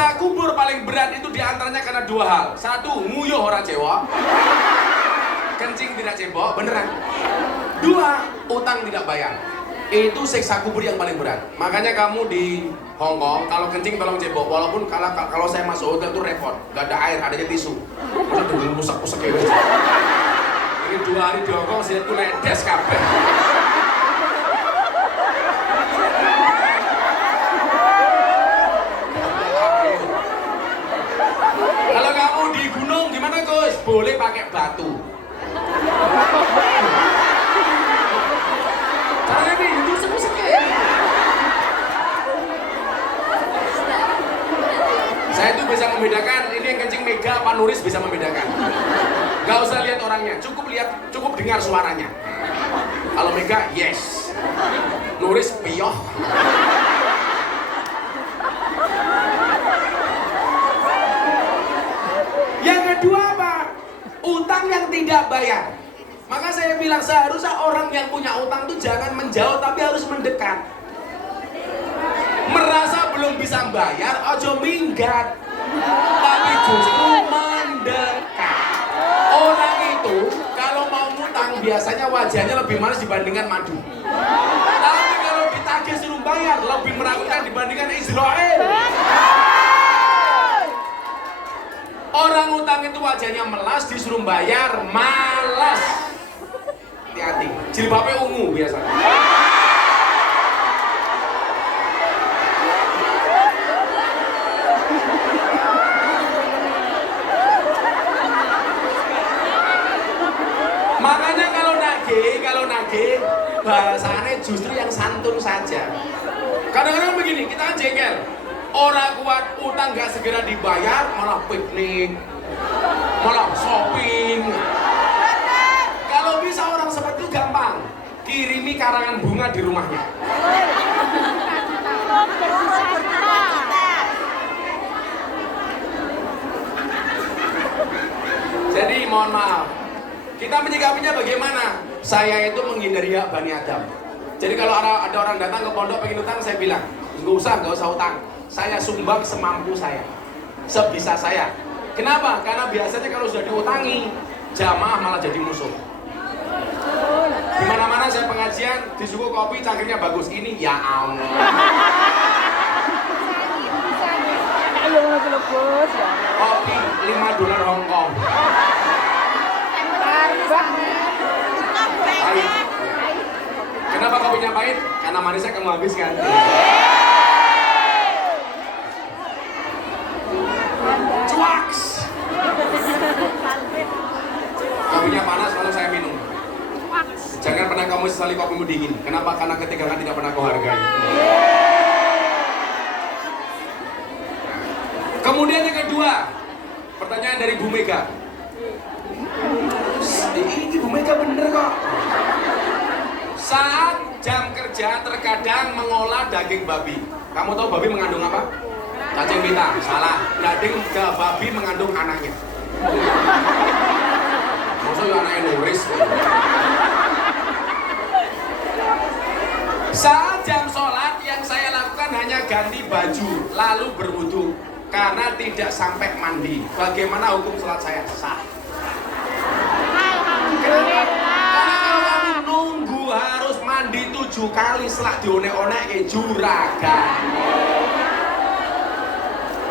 Siksa kubur paling berat itu diantaranya karena dua hal. Satu, nguyuh orang cewek, kencing tidak cebok, beneran. Dua, utang tidak bayar. Itu siksa kubur yang paling berat. Makanya kamu di Hongkong kalau kencing tolong cebok. Walaupun kalau saya masuk hotel itu repot, nggak ada air, adanya tisu. Masa dengan rusak-rusak ya. Ini 2 hari di Hongkong saya tuh ledes kabeh. Kalau kamu di gunung gimana Gus? Boleh pakai batu. Caranya nih, rusuk-rusuk ya. Saya tuh bisa membedakan ini yang kencing Mega apa Nuris, bisa membedakan. Gak usah lihat orangnya, cukup dengar suaranya. Kalau Mega, yes. Nuris, piyoh. Yang kedua apa? Utang yang tidak bayar. Maka saya bilang seharusnya orang yang punya utang tuh jangan menjauh tapi harus mendekat. Merasa belum bisa bayar, ojo minggat. Tapi justru mendekat. Orang itu kalau mau ngutang biasanya wajahnya lebih manis dibandingkan madu. Tapi kalau ditagih suruh bayar lebih menakutkan dibandingkan Israel. Orang utang itu wajahnya melas, disuruh bayar malas. Hati-hati, jilbabnya ungu biasanya. Makanya kalau nagih bahasanya justru yang santun saja. Kadang-kadang begini, kita jengkel. Orang kuat utang gak segera dibayar, malah piknik, malah shopping. Kalau bisa orang seperti itu gampang, kirimi karangan bunga di rumahnya. Jadi mohon maaf, kita menyikapinya bagaimana? Saya itu menghindari hak Bani Adam. Jadi kalau ada orang datang ke pondok pengen utang, saya bilang, nggak usah utang. Saya sumbang semampu saya, sebisa saya. Kenapa? Karena biasanya kalau sudah diutangi, jamaah malah jadi musuh. Di mana-mana saya pengajian, disuguh kopi, cangkirnya bagus. Ini ya Allah. Kopi $5 Hongkong. Kenapa kopinya pahit? Karena manisnya kamu habiskan. Cuaks. Kopinya panas kalau saya minum. Jangan pernah kamu sesali kopimu dingin. Kenapa? Karena ketinggalan tidak pernah kau hargai. Kemudian yang kedua, pertanyaan dari Bu Mega. Ini Bu Mega bener kok. Saat jam kerja terkadang mengolah daging babi. Kamu tahu babi mengandung apa? Cacing pita. Salah. Daging babi mengandung anaknya. Maksudnya anaknya Nuris. Saat jam sholat yang saya lakukan hanya ganti baju lalu berwudu karena tidak sampai mandi. Bagaimana hukum sholat saya? Sah. Karena kalau kamu nunggu harus mandi 7 kali setelah dionek-onek juragan.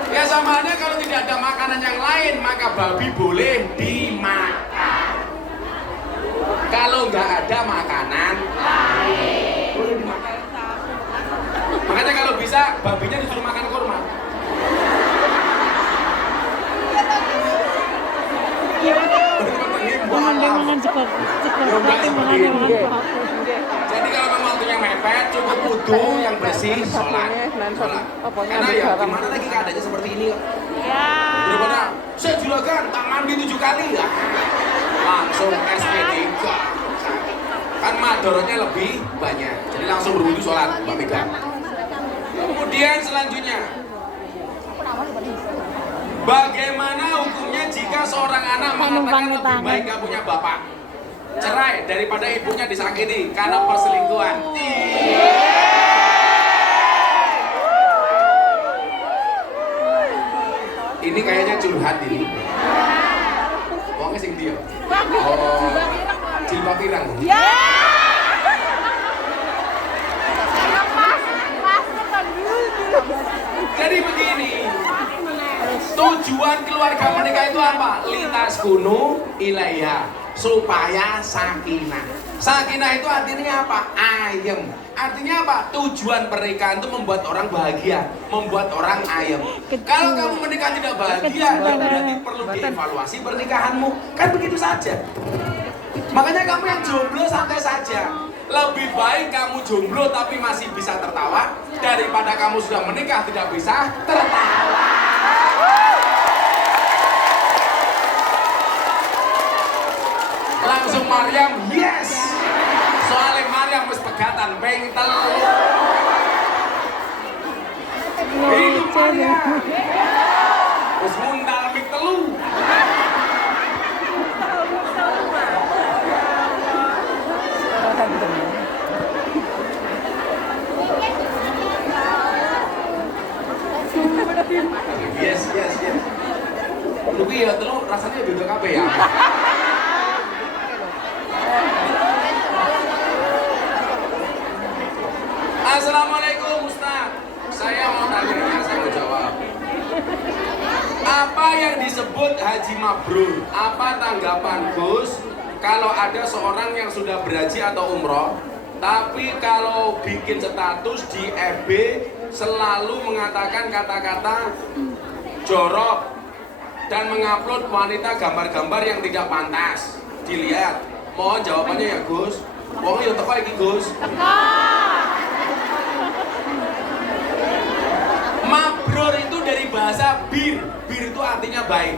Ya sama halnya kalau tidak ada makanan yang lain maka babi boleh dimakan. Kalau nggak ada makanan lain boleh dimakan. Makanya kalau bisa babinya disuruh makan kurma. Jadi kalau memang waktunya mepet, cukup wudu yang bersih, sholat. Karena ya gimana lagi keadaannya seperti ini kok. Daripada saya juragan tak mandi 7 kali ya. Langsung SP3. Kan madorotnya lebih banyak. Jadi langsung berwudu sholat, Mbak Mega. Kemudian selanjutnya, bagaimana hukumnya jika seorang anak mengatakan lebih baik gak punya bapak? Cerai daripada ibunya disakiti karena perselingkuhan. Ini kayaknya curhat ini. Wongnya sing dia. Oh, jilbab pirang. Ya. Jadi begini, tujuan keluarga menikah itu apa? Litas kunu ilaiha, supaya sakinah. Sakinah itu artinya apa? Ayem. Artinya apa? Tujuan pernikahan itu membuat orang bahagia, membuat orang ayem. Kalau kamu menikah tidak bahagia, ya berarti perlu dievaluasi pernikahanmu. Kan begitu saja. Makanya kamu yang jomblo santai saja. Lebih baik kamu jomblo tapi masih bisa tertawa daripada kamu sudah menikah tidak bisa tertawa. Langsung Maryam, yes. Soalnya Maryam wis pegatan peng telu. Hidup Maryam. Wis mundal mik telu. Yes. Lu ya telu rasanya beda kabeh ya. Assalamualaikum Ustaz. Saya mau tanya, saya mau jawab. Apa yang disebut haji mabrur? Apa tanggapan Gus kalau ada seorang yang sudah berhaji atau umroh, tapi kalau bikin status di FB selalu mengatakan kata-kata jorok dan mengupload wanita gambar-gambar yang tidak pantas dilihat? Mohon jawabannya ya Gus. Wong yo teko iki Gus. Mabrur itu dari bahasa bir. Bir itu artinya baik.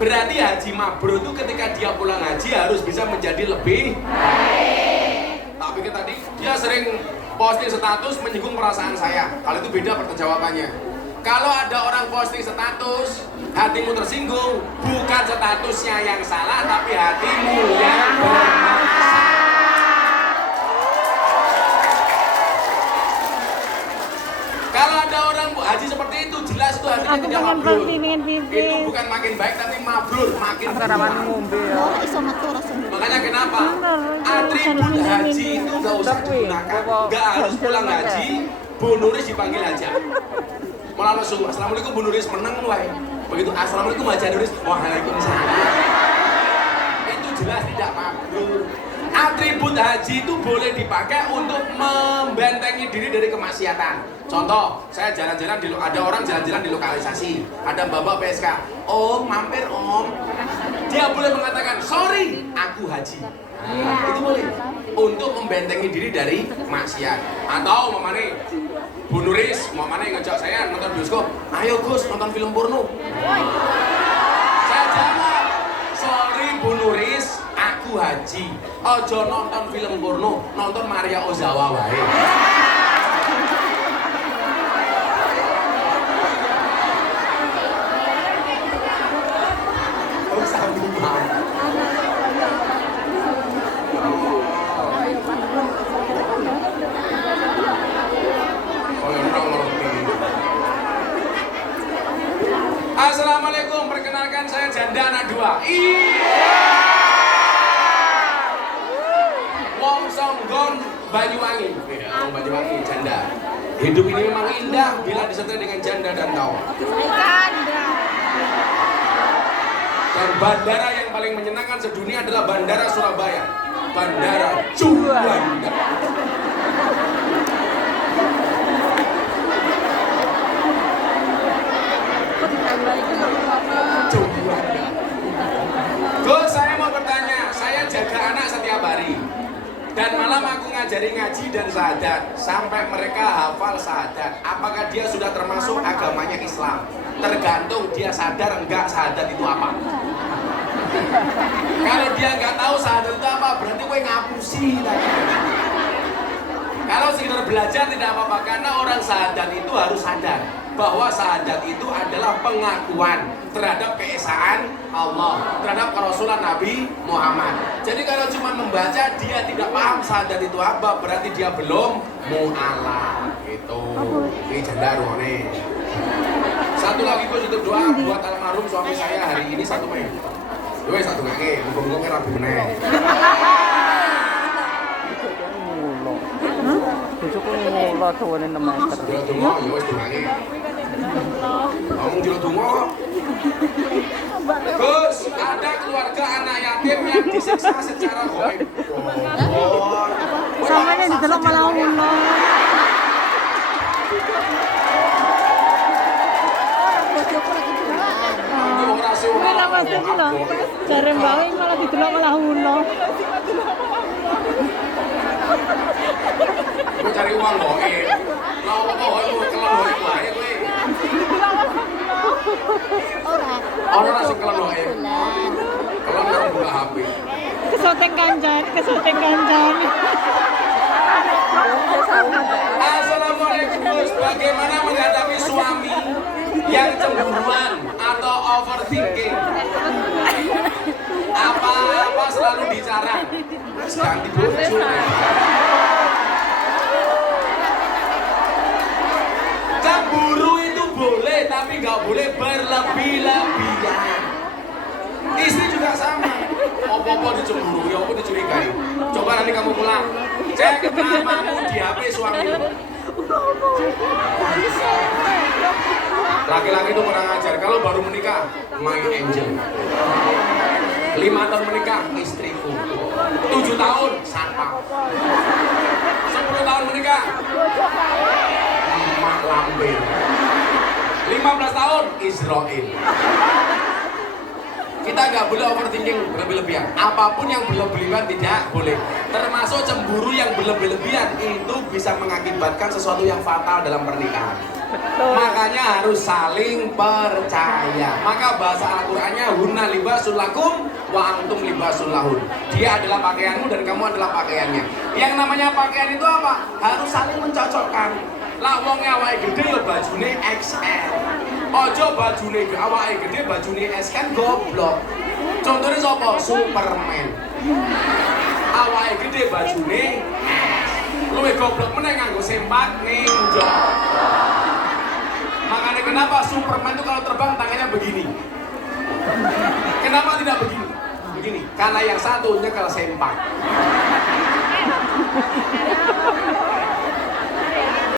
Berarti haji mabrur itu ketika dia pulang haji harus bisa menjadi lebih baik. Tapi tadi dia sering posting status menyinggung perasaan saya. Kalau itu beda pertanyaannya. Kalau ada orang posting status, hatimu tersinggung, bukan statusnya yang salah, tapi hatimu yang bermasalah. Kalau ada orang haji seperti itu, jelas itu hatinya tidak mabrur. Itu bukan makin baik, tapi mabrur, makin buruk. Makanya kenapa? Atribut haji itu nggak usah digunakan, nggak harus pulang haji. Bu Nuris dipanggil aja. Malah langsung, assalamualaikum Bu Nuris, menang wae. Begitu assalamualaikum Haji Nuris, waalaikumsalam. Itu jelas tidak mabrur. Atribut haji itu boleh dipakai untuk membentengi diri dari kemaksiatan. Contoh, saya jalan-jalan ada orang jalan-jalan di lokalisasi, ada bapak PSK, Om mampir Om. Dia boleh mengatakan, sorry, aku haji. Itu boleh untuk membentengi diri dari maksiat. Atau mamane Bu Nuris, mamane ngajak saya nonton bioskop. Ayo Gus, nonton film porno. Saya jawab, sorry Bu Nuris, aku haji. Ojo nonton film porno, nonton Maria Ozawa wae. Assalamualaikum, perkenalkan saya janda anak dua. Iya. Wong Songgon Banyuwangi. Wong Banyuwangi janda. Hidup ini memang indah bila disertai dengan janda dan tawa. Dan bandara yang paling menyenangkan sedunia adalah Bandara Surabaya. Bandara Juanda. Gus, saya mau bertanya, saya jaga anak setiap hari dan malam aku ngajari ngaji dan syahadat sampai mereka hafal syahadat. Apakah dia sudah termasuk agamanya Islam? Tergantung dia sadar enggak syahadat itu apa. Kalau dia nggak tahu syahadat itu apa, berarti gue ngapusi. Kalau sekedar belajar tidak apa-apa, karena orang syahadat itu harus sadar bahwa syahadat itu adalah pengakuan terhadap keesaan Allah, terhadap kerasulan Nabi Muhammad. Jadi kalau cuma membaca dia tidak paham syahadat itu apa, berarti dia belum mu'alaf gitu. Ini janda ruangnya. Satu lagi gue tutup doa buat almarhum suami saya hari ini 1 Mei. Gue satu kaki, muka-muka rapi meneng. Bujuku ngulo tuwanin na meter. Jilo dungo, ya wes dungake. Ngomong jilo dungo. Gus, ada keluarga anak yatim yang disiksa secara goib. Samanya didelok malah ngono. Ora pasti iki lho. Jare mbawe malah didelok malah ngono. Gue cari uang goib. Lah apa goib gue kelon goib wae kowe. Ora sing kelon goib. Kelon karo buka HP. Kesoteng kancan. Assalamualaikum Gus, bagaimana menghadapi suami yang cemburuan atau overthinking? Apa-apa selalu bicara. Ganti bojo. Cemburu itu boleh, tapi nggak boleh berlebih-lebihan. Istri juga sama. Apa-apa dicemburu, ya apa dicurigai. Coba nanti kamu pulang, cek namamu di HP suamimu. Laki-laki itu kurang ajar. Kalau baru menikah, my angel. 5 tahun menikah, istriku. 7 tahun, satpam. 10 tahun menikah, mak lampir. 15 tahun, Israel. Kita nggak boleh overthinking berlebih-lebihan. Apapun yang berlebih-lebihan tidak boleh. Termasuk cemburu yang berlebih-lebihan itu bisa mengakibatkan sesuatu yang fatal dalam pernikahan. Makanya harus saling percaya. Maka bahasa Al-Qur'annya hunna libasul lakum wa antum libasul lahun. Dia adalah pakaianmu dan kamu adalah pakaiannya. Yang namanya pakaian itu apa? Harus saling mencocokkan. Lah wong awake gede ya bajune XL. Ojo bajune awake gede bajune S kan goblok. Contohnya sapa? Superman. Awake gede bajune S. Luwe goblok meneh nganggo sempak ninja. Makanya kenapa Superman itu kalau terbang tangannya begini? Kenapa tidak begini? Begini, karena yang satu nyekel sempak.